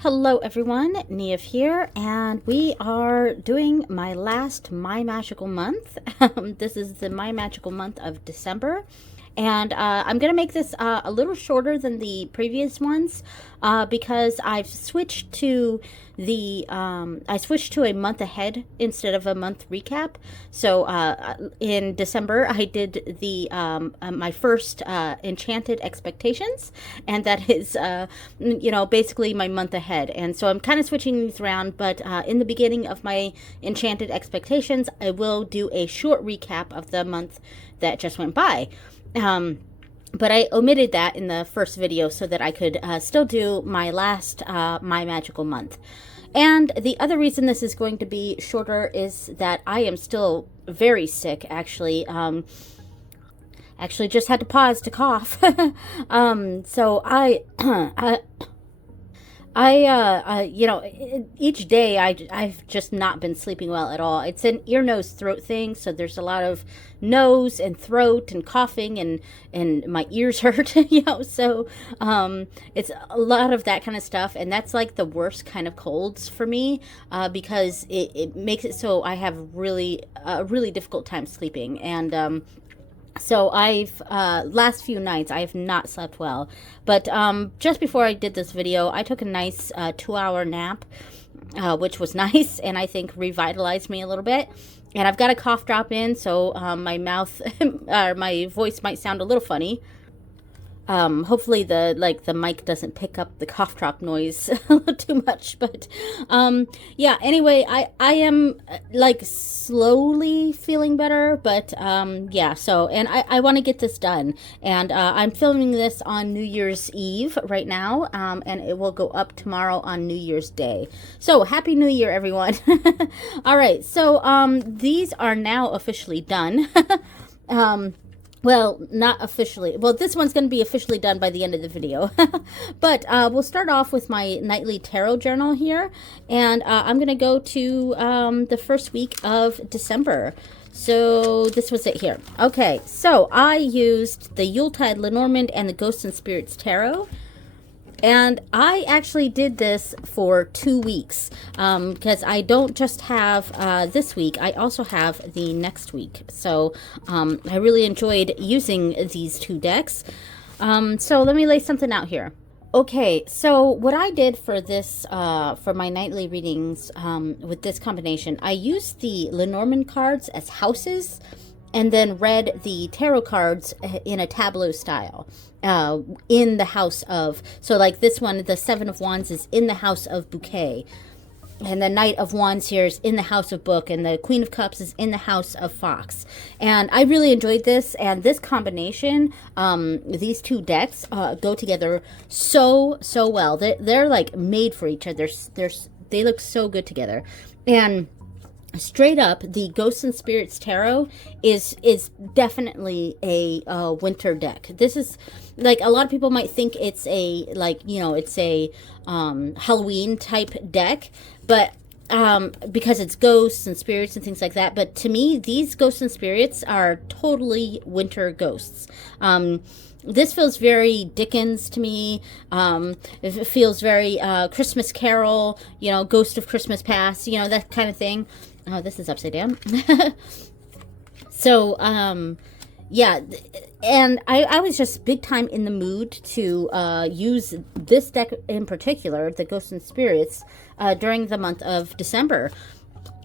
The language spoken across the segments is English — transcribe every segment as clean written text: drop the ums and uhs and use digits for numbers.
Hello everyone, Neve here, and we are doing my last My Magical Month. This is the My Magical Month of December, and I'm going to make this a little shorter than the previous ones because I've switched to a month ahead instead of a month recap. So in December, I did the my first Enchanted Expectations, and that is basically my month ahead. And so I'm kind of switching these around, but in the beginning of my Enchanted Expectations, I will do a short recap of the month that just went by. But I omitted that in the first video so that I could still do my last My Magical Month. And the other reason this is going to be shorter is that I am still very sick, actually. Actually just had to pause to cough. So each day I've just not been sleeping well at all. It's an ear, nose, throat thing, so there's a lot of nose and throat and coughing and my ears hurt, so it's a lot of that kind of stuff, and that's like the worst kind of colds for me because it makes it so I have a really difficult time sleeping. And so I've, last few nights, I have not slept well. But just before I did this video, I took a nice 2-hour nap, which was nice, and I think revitalized me a little bit. And I've got a cough drop in, so my mouth, or my voice might sound a little funny. Hopefully the mic doesn't pick up the cough drop noise too much, but yeah, anyway, I am like slowly feeling better, but yeah, so, and I want to get this done, and I'm filming this on New Year's Eve right now, and it will go up tomorrow on New Year's Day. So Happy New Year, everyone. All right, so these are now officially done. Well, not officially. Well, this one's going to be officially done by the end of the video. But we'll start off with my nightly tarot journal here. And I'm going to go to the first week of December. So this was it here. Okay, so I used the Yuletide Lenormand and the Ghosts and Spirits Tarot. And I actually did this for 2 weeks because I don't just have this week, I also have the next week. So I really enjoyed using these two decks. So let me lay something out here. Okay, so what I did for this, for my nightly readings with this combination, I used the Lenormand cards as houses and then read the tarot cards in a tableau style in the house of, so like this one, the Seven of Wands is in the house of Bouquet, and the Knight of Wands here is in the house of Book, and the Queen of Cups is in the house of Fox. And I really enjoyed this, and this combination, these two decks go together so well. They're like made for each other. They look so good together. And straight up, the Ghosts and Spirits Tarot is definitely a winter deck. This is, like, a lot of people might think it's a, like, it's a Halloween type deck, but because it's ghosts and spirits and things like that. But to me, these Ghosts and Spirits are totally winter ghosts. This feels very Dickens to me. It feels very Christmas Carol, Ghost of Christmas Past, that kind of thing. Oh, this is upside down. So, yeah, and I was just big time in the mood to use this deck in particular, the Ghosts and Spirits, during the month of December.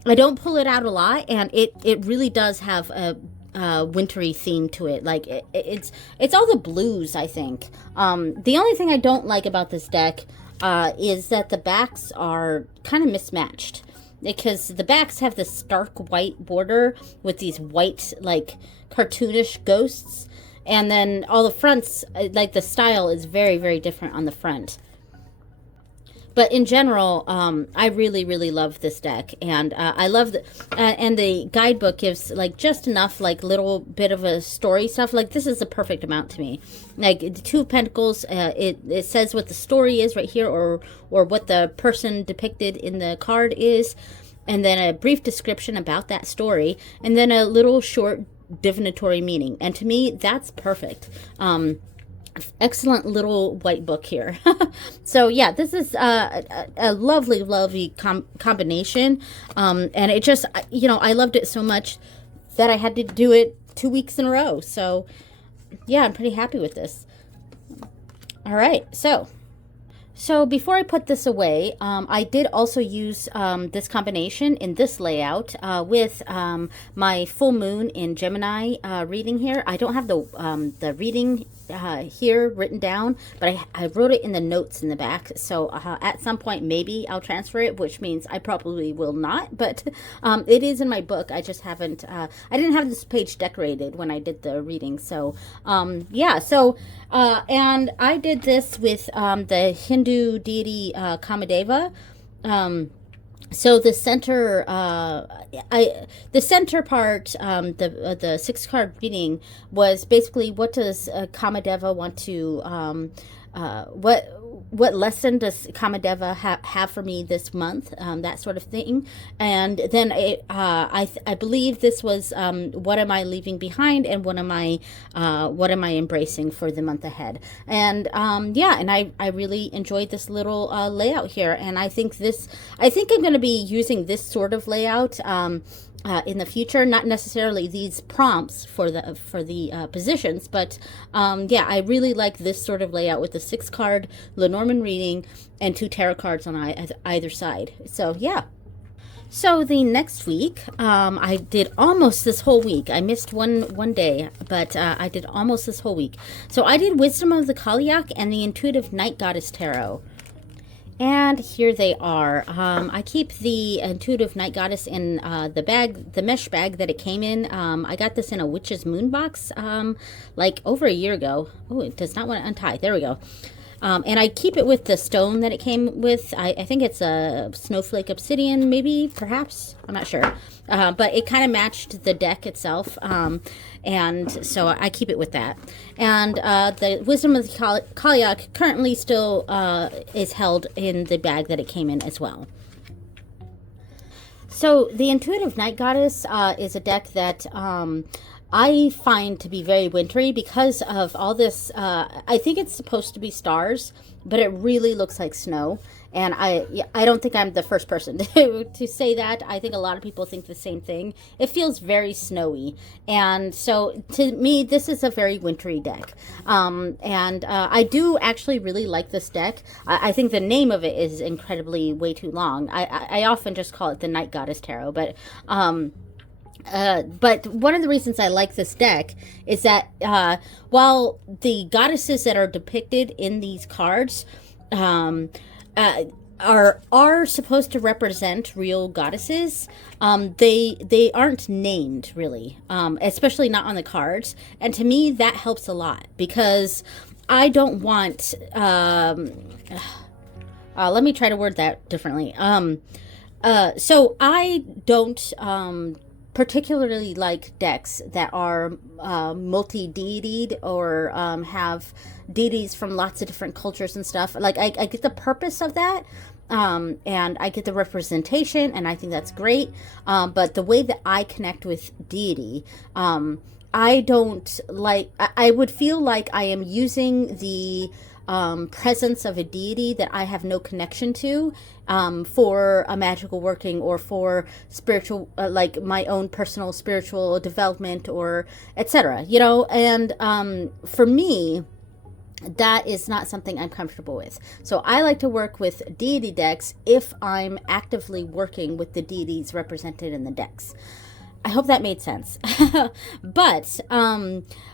I don't pull it out a lot, and it really does have a wintry theme to it. Like it's all the blues, I think. The only thing I don't like about this deck is that the backs are kind of mismatched, because the backs have this stark white border with these white, like, cartoonish ghosts, and then all the fronts, like, the style is very different on the front. But in general, I really love this deck, and I love and the guidebook gives, like, just enough, like, little bit of a story stuff. Like, this is the perfect amount to me. Like, the Two of Pentacles, it says what the story is right here, or what the person depicted in the card is, and then a brief description about that story, and then a little short divinatory meaning. And to me, that's perfect. excellent little white book here. So yeah, this is a lovely, lovely combination. And it just, you know, I loved it so much that I had to do it 2 weeks in a row. So yeah, I'm pretty happy with this. All right, so before I put this away, I did also use this combination in this layout with my full moon in Gemini reading here. I don't have the reading here written down, but I wrote it in the notes in the back. So at some point, maybe I'll transfer it, which means I probably will not. But it is in my book. I just haven't, I didn't have this page decorated when I did the reading. So yeah, so, and I did this with the Hindu deity Kamadeva. So the center, the center part, the 6 card reading was basically, what does Kamadeva want to, what lesson does Kamadeva have for me this month, that sort of thing. And then I believe this was what am I leaving behind, and what am I embracing for the month ahead. And yeah, and I really enjoyed this little layout here, and I think I'm going to be using this sort of layout in the future, not necessarily these prompts for the positions, but yeah, I really like this sort of layout with the 6 card Lenormand reading and 2 tarot cards on either side. So yeah. So the next week, I did almost this whole week. I missed one day, but I did almost this whole week. So I did Wisdom of the Kaliak and the Intuitive Night Goddess Tarot. And here they are. I keep the Intuitive Night Goddess in the bag, the mesh bag that it came in. I got this in a Witch's Moon box like over a year ago. Oh, it does not want to untie. There we go. And I keep it with the stone that it came with. I think it's a snowflake obsidian, maybe, perhaps. I'm not sure. But it kind of matched the deck itself. And so I keep it with that. And the Wisdom of the Kaliak currently still is held in the bag that it came in as well. So the Intuitive Night Goddess is a deck that I find to be very wintry because of all this. I think it's supposed to be stars, but it really looks like snow. And I don't think I'm the first person to say that. I think a lot of people think the same thing. It feels very snowy. And so to me, this is a very wintry deck. And I do actually really like this deck. I think the name of it is incredibly way too long. I often just call it the Night Goddess Tarot, but one of the reasons I like this deck is that while the goddesses that are depicted in these cards are supposed to represent real goddesses, they aren't named really, especially not on the cards. And to me, that helps a lot because I don't want. Let me try to word that differently. So I don't. Particularly like decks that are multi-deitied or have deities from lots of different cultures and stuff. Like I get the purpose of that, and I get the representation, and I think that's great. But the way that I connect with deity, I don't like. I would feel like I am using the presence of a deity that I have no connection to for a magical working or for spiritual, like my own personal spiritual development or etc. You know, and for me, that is not something I'm comfortable with. So I like to work with deity decks if I'm actively working with the deities represented in the decks. I hope that made sense. But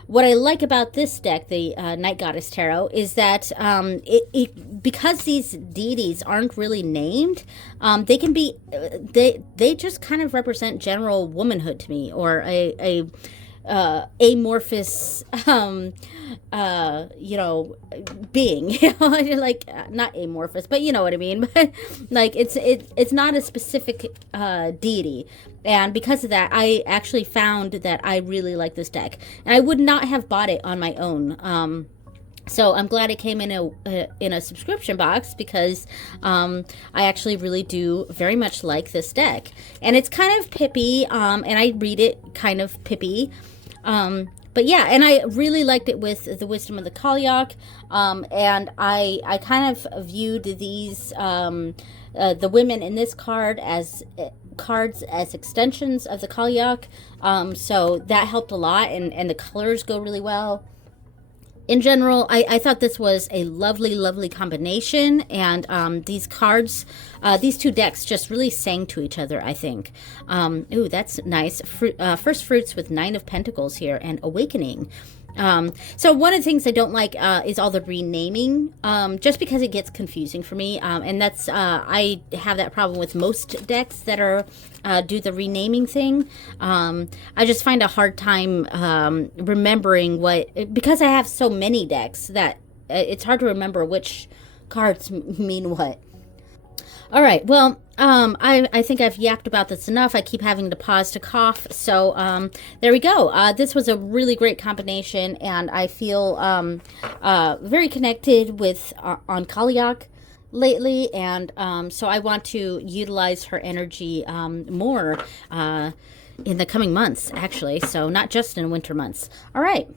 what I like about this deck, the Night Goddess Tarot, is that because these deities aren't really named, they can be they just kind of represent general womanhood to me, or a amorphous you know, being, you know, like not amorphous, but you know what I mean. But like it's not a specific deity, and because of that, I actually found that I really like this deck, and I would not have bought it on my own. So I'm glad it came in a subscription box because I actually really do very much like this deck, and it's kind of pippy, and I read it kind of pippy. But yeah, and I really liked it with the Wisdom of the Kalyak, and I kind of viewed these the women in this card as cards as extensions of the Kalyak, so that helped a lot, and the colors go really well. In general, I thought this was a lovely, lovely combination, and these cards, these two decks just really sang to each other, I think. Ooh, that's nice. First Fruits with Nine of Pentacles here, and Awakening. So one of the things I don't like is all the renaming, just because it gets confusing for me, and that's I have that problem with most decks that are do the renaming thing. I just find a hard time remembering because I have so many decks that it's hard to remember which cards mean what. All right, well, I think I've yapped about this enough. I keep having to pause to cough. So there we go. This was a really great combination, and I feel very connected with on Kalyak lately, and so I want to utilize her energy more in the coming months, actually. So not just in winter months. All right.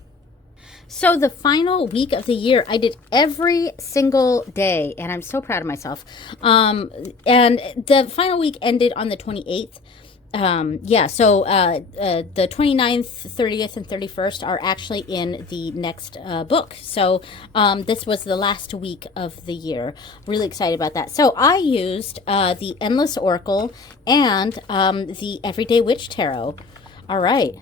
So the final week of the year, I did every single day, and I'm so proud of myself. And the final week ended on the 28th. Yeah, so the 29th, 30th, and 31st are actually in the next book. So this was the last week of the year. Really excited about that. So I used the Endless Oracle and the Everyday Witch Tarot. All right.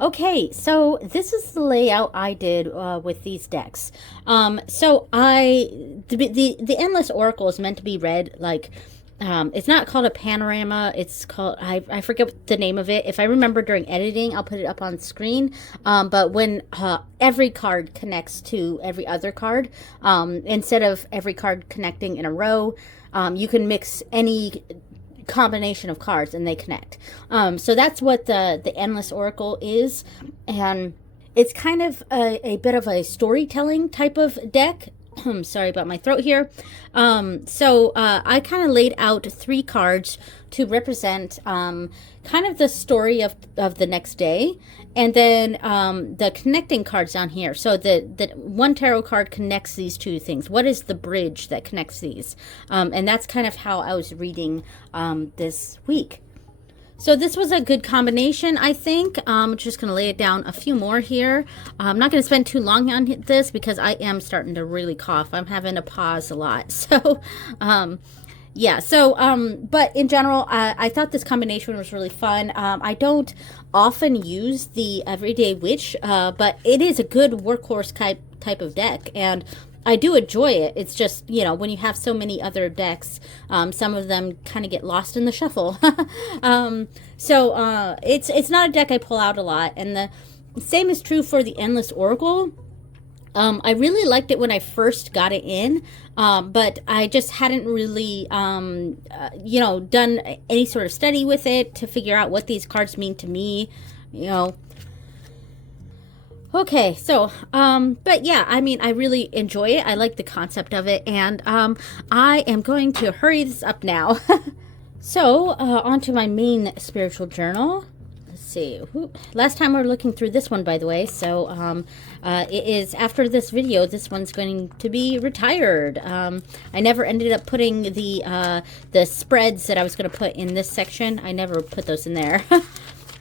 Okay, so this is the layout I did with these decks. So the Endless Oracle is meant to be read like, it's not called a panorama. It's called, I forget the name of it. If I remember during editing, I'll put it up on screen. But when every card connects to every other card, instead of every card connecting in a row, you can mix any combination of cards and they connect. So that's what the Endless Oracle is, and it's kind of a bit of a storytelling type of deck. Sorry about my throat here. So I kind of laid out 3 cards to represent kind of the story of the next day, and then the connecting cards down here. So the one tarot card connects these two things. What is the bridge that connects these? And that's kind of how I was reading this week. So this was a good combination, I think. I'm just going to lay it down a few more here. I'm not going to spend too long on this because I am starting to really cough. I'm having to pause a lot. So, yeah. So, but in general, I thought this combination was really fun. I don't often use the Everyday Witch, but it is a good workhorse type of deck, and I do enjoy it. It's just, you know, when you have so many other decks, some of them kind of get lost in the shuffle. So it's not a deck I pull out a lot. And the same is true for the Endless Oracle. I really liked it when I first got it in, but I just hadn't really, you know, done any sort of study with it to figure out what these cards mean to me, you know. Okay, so, but yeah, I mean, I really enjoy it. I like the concept of it, and I am going to hurry this up now. So, on to my main spiritual journal. Let's see. Last time we were looking through this one, by the way, so it is, after this video, this one's going to be retired. I never ended up putting the spreads that I was going to put in this section. I never put those in there.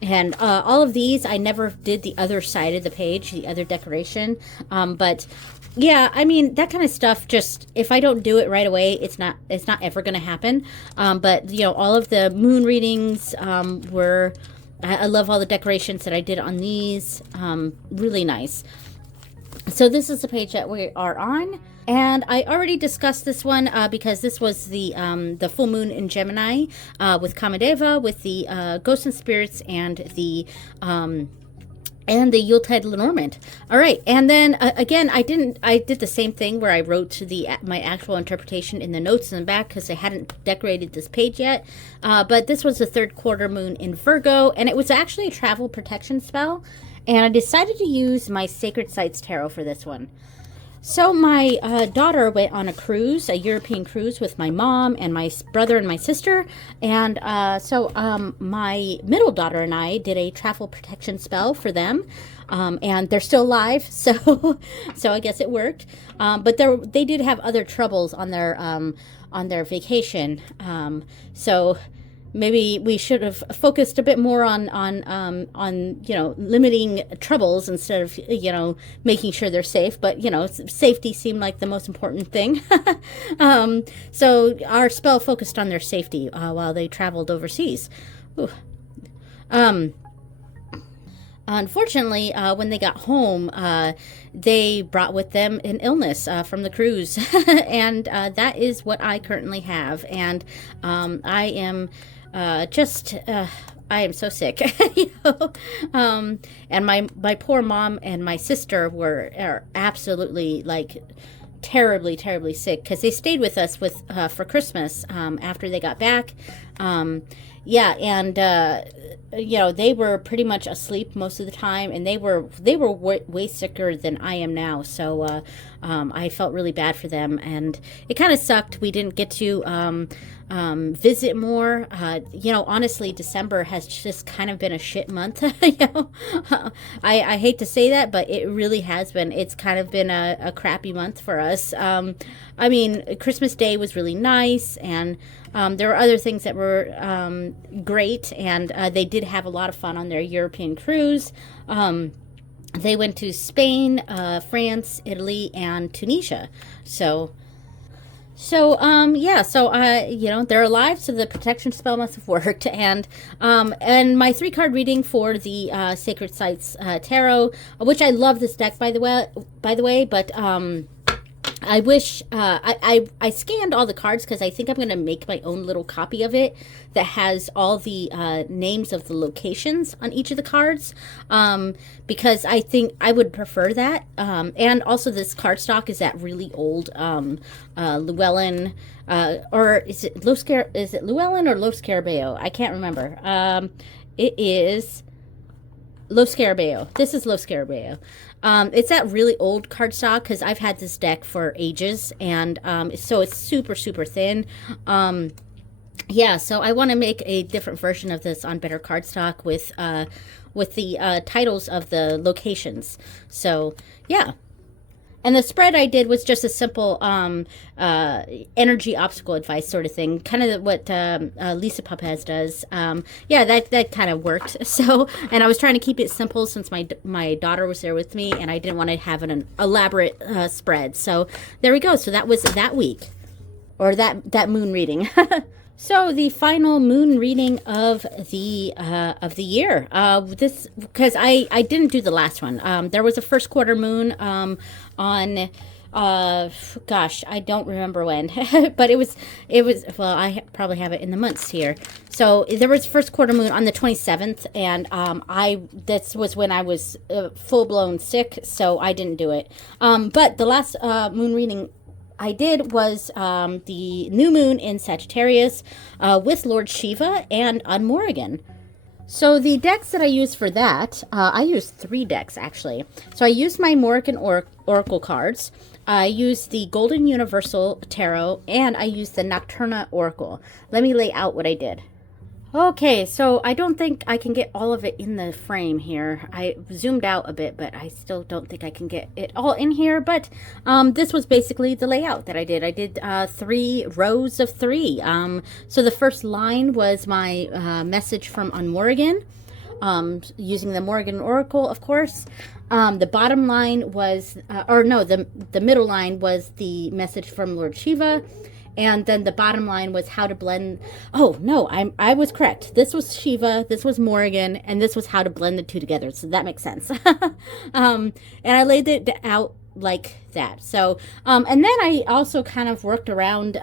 And all of these, I never did the other side of the page, the other decoration. But yeah, I mean, that kind of stuff, just, if I don't do it right away, it's not ever going to happen. But, you know, all of the moon readings were, I love all the decorations that I did on these. Really nice. So this is the page that we are on. And I already discussed this one because this was the full moon in Gemini with Kamadeva, with the ghosts and spirits, and the Yuletide Lenormand. All right, and then again, I did the same thing where I wrote my actual interpretation in the notes in the back because I hadn't decorated this page yet. But this was the 3rd quarter moon in Virgo, and it was actually a travel protection spell. And I decided to use my Sacred Sites Tarot for this one. So my daughter went on a cruise, a European cruise, with my mom and my brother and my sister, and my middle daughter and I did a travel protection spell for them, and they're still alive, so I guess it worked. But they did have other troubles on their vacation, so maybe we should have focused a bit more on limiting troubles instead of making sure they're safe. But safety seemed like the most important thing. So our spell focused on their safety while they traveled overseas. Ooh. Unfortunately, when they got home, they brought with them an illness from the cruise, and that is what I currently have. And I am I am so sick, and my poor mom and my sister are absolutely like terribly, terribly sick because they stayed with us for Christmas after they got back. They were pretty much asleep most of the time, and they were way sicker than I am now. So I felt really bad for them, and it kind of sucked. We didn't get to visit more. Honestly, December has just kind of been a shit month. I hate to say that, but it really has been. It's kind of been a crappy month for us. Christmas Day was really nice, and there were other things that were great, and they did have a lot of fun on their European cruise. They went to Spain, France, Italy, and Tunisia. They're alive, so the protection spell must have worked. And my 3-card reading for the Sacred Sites Tarot, which I love this deck by the way, but I wish I scanned all the cards because I think I'm going to make my own little copy of it that has all the names of the locations on each of the cards, because I think I would prefer that. And also this cardstock is that really old Llewellyn, or is it Llewellyn or Los Scarabeo? I can't remember. It is Los Scarabeo. This is Los Scarabeo. It's that really old cardstock because I've had this deck for ages, and so it's super, super thin. So I want to make a different version of this on better cardstock with the titles of the locations. So, yeah. And the spread I did was just a simple energy obstacle advice sort of thing, kind of what Lisa Papez does. That kind of worked. So, and I was trying to keep it simple since my daughter was there with me, and I didn't want to have an elaborate spread. So there we go. So that was that week, or that moon reading. So the final moon reading of the year. This because I didn't do the last one. There was a first quarter moon on I don't remember when, but it was well, I probably have it in the months here. So there was first quarter moon on the 27th, and this was when I was full blown sick, so I didn't do it. But the last moon reading I did was the new moon in Sagittarius with Lord Shiva and on Morrigan. So the decks that I used for that, I used 3 decks actually. So I used my Morrigan Oracle cards, I used the Golden Universal Tarot, and I used the Nocturna Oracle. Let me lay out what I did. Okay, so I don't think I can get all of it in the frame here. I zoomed out a bit, but I still don't think I can get it all in here. But this was basically the layout that I did. I did 3 rows of 3. So the first line was my message from on Morrigan, using the Morrigan Oracle, of course. The bottom line was, the middle line was the message from Lord Shiva. And then the bottom line was how to blend. Oh, no, I was correct. This was Shiva, this was Morrigan, and this was how to blend the two together. So that makes sense. And I laid it out like that. So, and then I also kind of worked around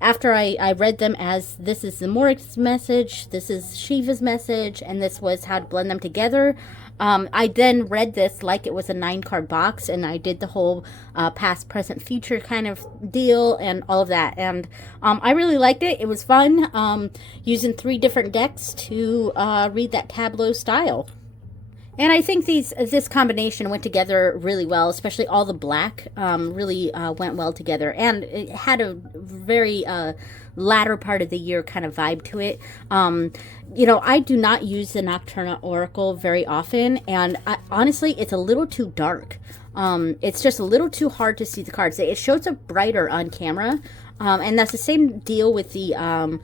after I read them as this is the Morrigan's message, this is Shiva's message, and this was how to blend them together. I then read this like it was a 9-card box, and I did the whole past, present, future kind of deal and all of that. And I really liked it. It was fun using 3 different decks to read that tableau style. And I think this combination went together really well, especially all the black really went well together. And it had a very latter part of the year kind of vibe to it. You know, I do not use the Nocturna Oracle very often. And honestly, it's a little too dark. It's just a little too hard to see the cards. It shows up brighter on camera. And that's the same deal with the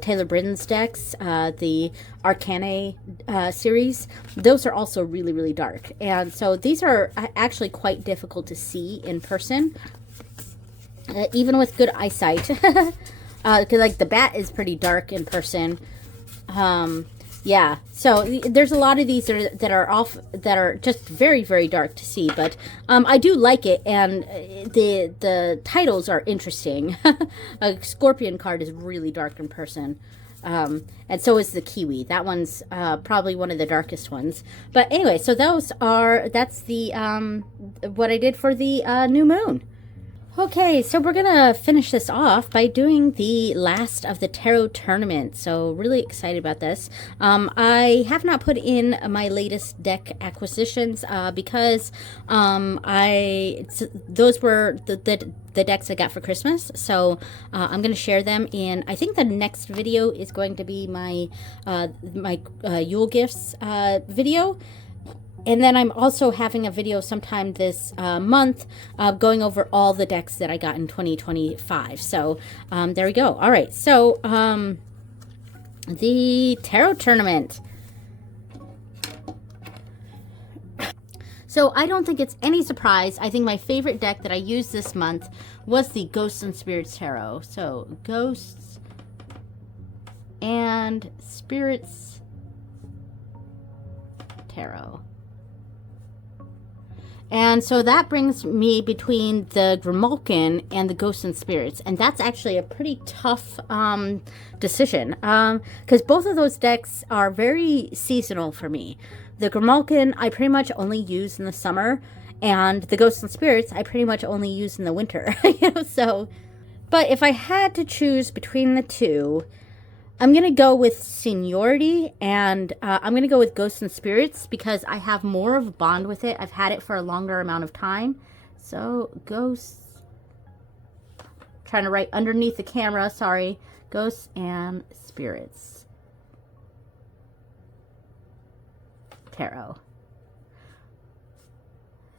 Taylor Britton's decks, the Arcane series. Those are also really, really dark. And so these are actually quite difficult to see in person, even with good eyesight. Because like the bat is pretty dark in person. Yeah, so there's a lot of these that are just very, very dark to see, but I do like it, and the titles are interesting. A Scorpion card is really dark in person, and so is the Kiwi. That one's probably one of the darkest ones. But anyway, so that's the what I did for the new moon. Okay, so we're gonna finish this off by doing the last of the tarot tournament. So really excited about this. I have not put in my latest deck acquisitions because those were the decks I got for Christmas. So I'm gonna share them in. I think the next video is going to be my Yule gifts video. And then I'm also having a video sometime this month going over all the decks that I got in 2025. So there we go. All right. So the tarot tournament. So I don't think it's any surprise. I think my favorite deck that I used this month was the Ghosts and Spirits Tarot. So Ghosts and Spirits Tarot. And so that brings me between the Grimalkin and the Ghosts and Spirits. And that's actually a pretty tough decision. Because both of those decks are very seasonal for me. The Grimalkin I pretty much only use in the summer. And the Ghosts and Spirits I pretty much only use in the winter. So, but if I had to choose between the two, I'm going to go with Seniority, and I'm going to go with Ghosts and Spirits because I have more of a bond with it. I've had it for a longer amount of time. So, Ghosts, trying to write underneath the camera, sorry. Ghosts and Spirits Tarot.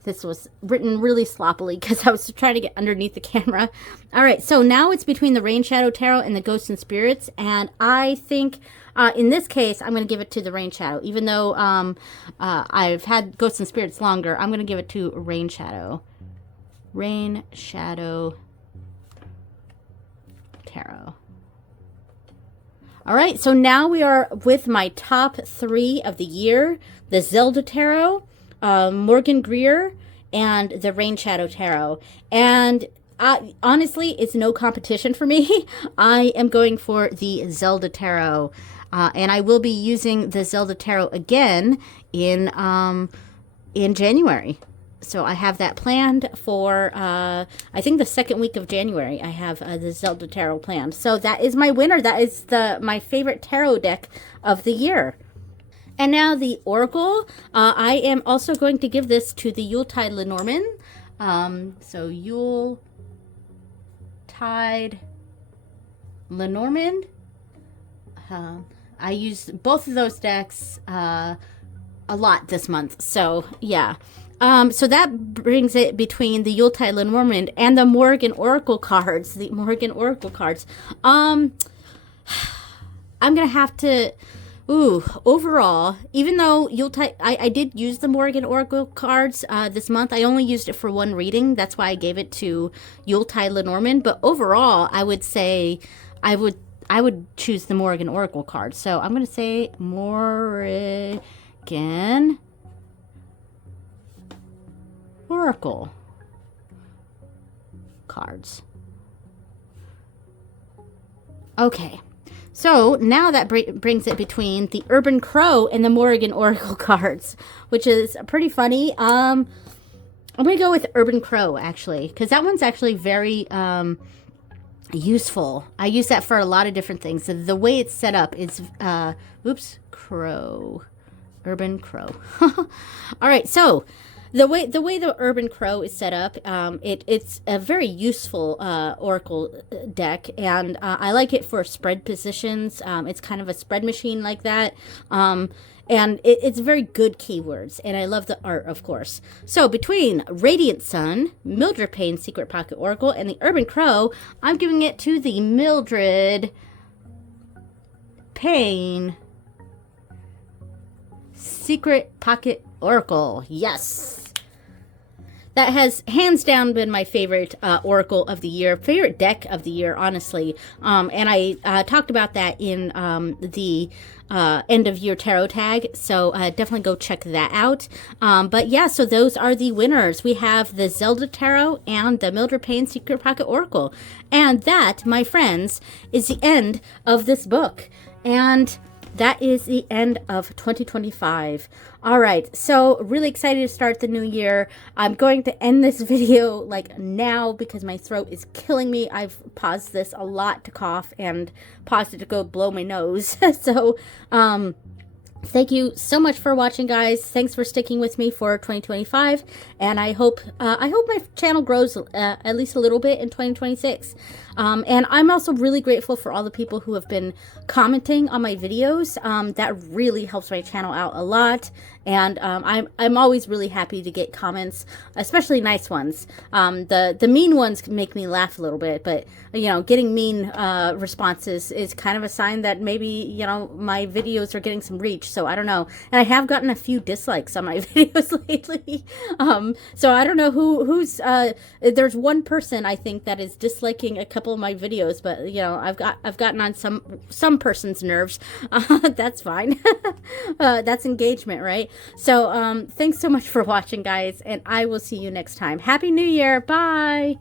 This was written really sloppily because I was trying to get underneath the camera. All right, so now it's between the Rain Shadow Tarot and the Ghosts and Spirits. And I think in this case, I'm going to give it to the Rain Shadow. Even though I've had Ghosts and Spirits longer, I'm going to give it to Rain Shadow. Rain Shadow Tarot. All right, so now we are with my top 3 of the year. The Zelda Tarot, Morgan Greer, and the Rain Shadow Tarot. And honestly, it's no competition for me. I am going for the Zelda Tarot. And I will be using the Zelda Tarot again in January. So I have that planned for, I think the second week of January, I have the Zelda Tarot planned. So that is my winner. That is my favorite tarot deck of the year. And now the Oracle. I am also going to give this to the Yuletide Lenormand. So Yuletide Lenormand. I used both of those decks a lot this month. So yeah. So that brings it between the Yuletide Lenormand and the Morgan Oracle cards. The Morgan Oracle cards. I'm going to have to... overall, even though Yuletide, I did use the Morgan Oracle cards this month. I only used it for one reading. That's why I gave it to Yuletide Lenormand. But overall, I would say I would choose the Morgan Oracle cards. So I'm going to say Morgan Oracle cards. Okay. So now that brings it between the Urban Crow and the Morgan Oracle cards, which is pretty funny. I'm going to go with Urban Crow, actually, because that one's actually very useful. I use that for a lot of different things. The way it's set up is, Crow. Urban Crow. All right, so the way the Urban Crow is set up, it's a very useful Oracle deck, and I like it for spread positions. It's kind of a spread machine like that. And it's very good keywords, and I love the art, of course. So between Radiant Sun, Mildred Payne Secret Pocket Oracle, and the Urban Crow, I'm giving it to the Mildred Payne Secret Pocket Oracle. Yes! That has hands down been my favorite Oracle of the year, favorite deck of the year, honestly. And I talked about that in the end of year tarot tag, so definitely go check that out. But yeah, so those are the winners. We have the Zelda Tarot and the Mildred Payne Secret Pocket Oracle. And that, my friends, is the end of this book. And that is the end of 2025. All right, so really excited to start the new year. I'm going to end this video like now because my throat is killing me. I've paused this a lot to cough and paused it to go blow my nose. So, thank you so much for watching, guys. Thanks for sticking with me for 2025, and I hope my channel grows at least a little bit in 2026. And I'm also really grateful for all the people who have been commenting on my videos. That really helps my channel out a lot. And I'm always really happy to get comments, especially nice ones. The mean ones make me laugh a little bit, but you know, getting mean responses is kind of a sign that maybe, you know, my videos are getting some reach. So I don't know. And I have gotten a few dislikes on my videos lately. So I don't know who's there's one person I think that is disliking a couple of my videos, but you know, I've gotten on some person's nerves. That's fine. That's engagement, right? So thanks so much for watching, guys, and I will see you next time. Happy New Year. Bye.